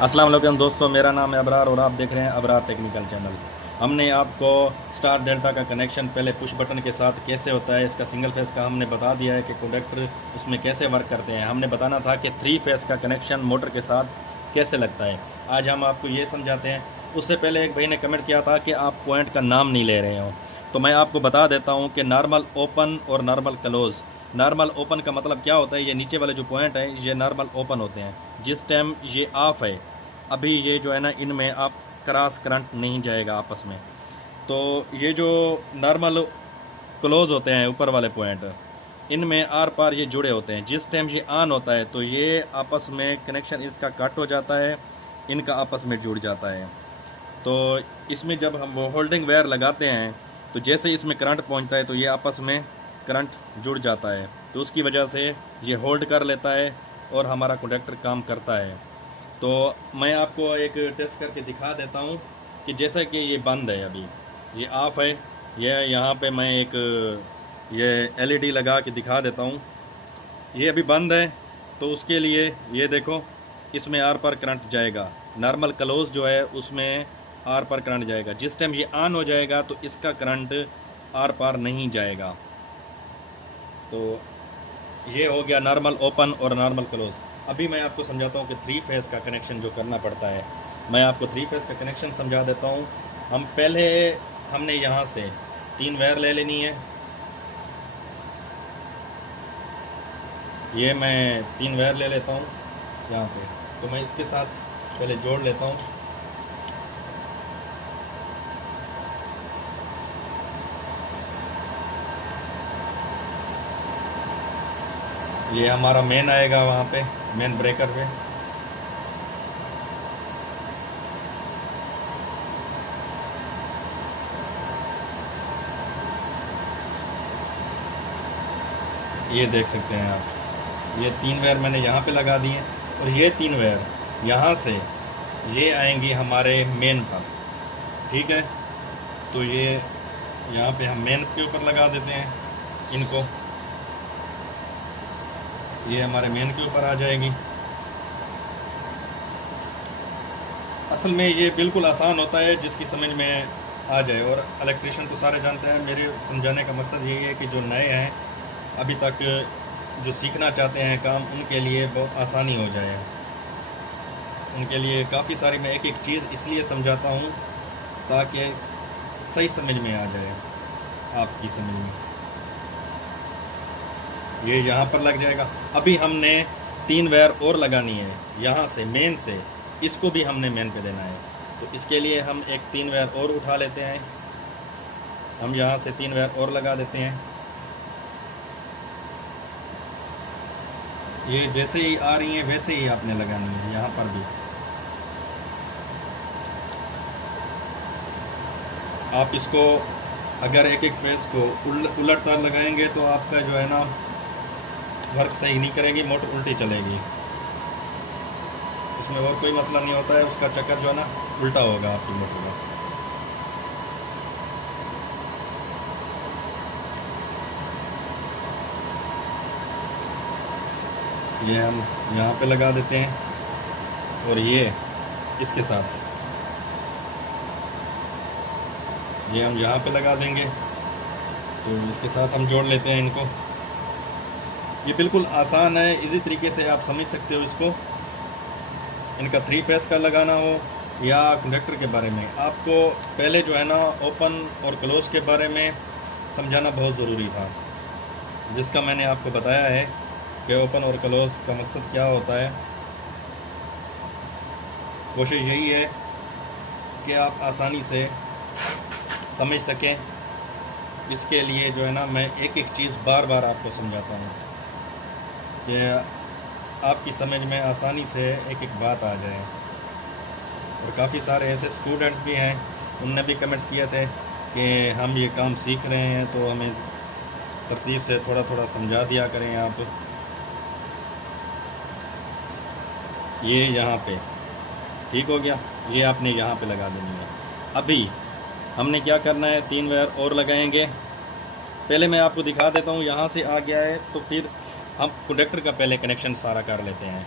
अस्सलाम वालेकुम दोस्तों, मेरा नाम है अबरार और आप देख रहे हैं अबरार टेक्निकल चैनल। हमने आपको स्टार डेल्टा का कनेक्शन पहले पुश बटन के साथ कैसे होता है, इसका सिंगल फेस का हमने बता दिया है कि कंडक्टर उसमें कैसे वर्क करते हैं। हमने बताना था कि 3 फेस का कनेक्शन मोटर के साथ कैसे लगता है। आज हम आपको ये समझाते हैं। उससे पहले एक भाई ने कमेंट किया था कि आप पॉइंट का नाम नहीं ले रहे हो, तो मैं आपको बता देता हूँ कि नॉर्मल ओपन और नॉर्मल क्लोज़। नॉर्मल ओपन का मतलब क्या होता है, ये नीचे वाले जो पॉइंट है ये नॉर्मल ओपन होते हैं। जिस टाइम ये ऑफ़ है, अभी ये जो है ना, इनमें आप क्रॉस करंट नहीं जाएगा आपस में। तो ये जो नॉर्मल क्लोज होते हैं ऊपर वाले पॉइंट, इनमें आर पार ये जुड़े होते हैं। जिस टाइम ये ऑन होता है तो ये आपस में कनेक्शन इसका कट हो जाता है, इनका आपस में जुड़ जाता है। तो इसमें जब हम वो होल्डिंग वायर लगाते हैं तो जैसे इसमें करंट पहुंचता है तो ये आपस में करंट जुड़ जाता है, तो उसकी वजह से ये होल्ड कर लेता है और हमारा कंडक्टर काम करता है। तो मैं आपको एक टेस्ट करके दिखा देता हूँ कि जैसा कि ये बंद है, अभी ये ऑफ़ है। ये यहाँ पे मैं एक ये एलईडी लगा के दिखा देता हूँ। ये अभी बंद है, तो उसके लिए ये देखो, इसमें आर पार करंट जाएगा। नॉर्मल क्लोज जो है उसमें आर पार करंट जाएगा। जिस टाइम ये ऑन हो जाएगा तो इसका करंट आर पार नहीं जाएगा। तो ये हो गया नॉर्मल ओपन और नॉर्मल क्लोज। अभी मैं आपको समझाता हूँ कि 3 फेस का कनेक्शन जो करना पड़ता है। मैं आपको 3 फेस का कनेक्शन समझा देता हूँ। हमने यहाँ से 3 वायर ले लेनी है। ये मैं 3 वायर ले लेता हूँ यहाँ पे, तो मैं इसके साथ पहले जोड़ लेता हूँ। ये हमारा मेन आएगा वहाँ पे, मेन ब्रेकर पे। ये देख सकते हैं आप, ये 3 वायर मैंने यहाँ पे लगा दिए और ये 3 वायर यहाँ से ये आएंगी हमारे मेन पर। ठीक है, तो ये यहाँ पे हम मेन के ऊपर लगा देते हैं इनको। ये हमारे मेन के ऊपर आ जाएगी। असल में ये बिल्कुल आसान होता है, जिसकी समझ में आ जाए। और इलेक्ट्रिशियन तो सारे जानते हैं। मेरे समझाने का मकसद यही है कि जो नए हैं, अभी तक जो सीखना चाहते हैं काम, उनके लिए बहुत आसानी हो जाए। उनके लिए काफ़ी सारी मैं एक एक चीज़ इसलिए समझाता हूँ ताकि सही समझ में आ जाए आपकी समझ में। ये यहाँ पर लग जाएगा। अभी हमने 3 वायर और लगानी है यहाँ से, मेन से। इसको भी हमने मेन पे देना है, तो इसके लिए हम एक 3 वायर और उठा लेते हैं। हम यहाँ से 3 वायर और लगा देते हैं। ये जैसे ही आ रही हैं वैसे ही आपने लगानी है यहाँ पर भी। आप इसको अगर एक एक फेस को उलट कर लगाएंगे तो आपका जो है ना, वर्क सही नहीं करेगी, मोटर उल्टी चलेगी। उसमें और कोई मसला नहीं होता है, उसका चक्कर जो है ना उल्टा होगा आपकी मोटर का। ये हम यहाँ पे लगा देते हैं और ये इसके साथ ये हम यहाँ पे लगा देंगे, तो इसके साथ हम जोड़ लेते हैं इनको। ये बिल्कुल आसान है, इजी तरीके से आप समझ सकते हो इसको। इनका 3 फेस का लगाना हो या कंडक्टर के बारे में, आपको पहले जो है ना ओपन और क्लोज के बारे में समझाना बहुत ज़रूरी था, जिसका मैंने आपको बताया है कि ओपन और क्लोज का मकसद क्या होता है। कोशिश यही है कि आप आसानी से समझ सकें। इसके लिए जो है ना, मैं एक एक चीज़ बार बार आपको समझाता हूँ कि आपकी समझ में आसानी से एक एक बात आ जाए। और काफ़ी सारे ऐसे स्टूडेंट्स भी हैं, उनने भी कमेंट्स किए थे कि हम ये काम सीख रहे हैं तो हमें तरतीब से थोड़ा थोड़ा समझा दिया करें आप। ये यहाँ पे ठीक हो गया, ये आपने यहाँ पे लगा देनी है। अभी हमने क्या करना है, 3 वायर और लगाएंगे। पहले मैं आपको दिखा देता हूँ, यहाँ से आ गया है तो फिर हम कंडक्टर का पहले कनेक्शन सारा कर लेते हैं।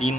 3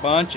5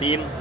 3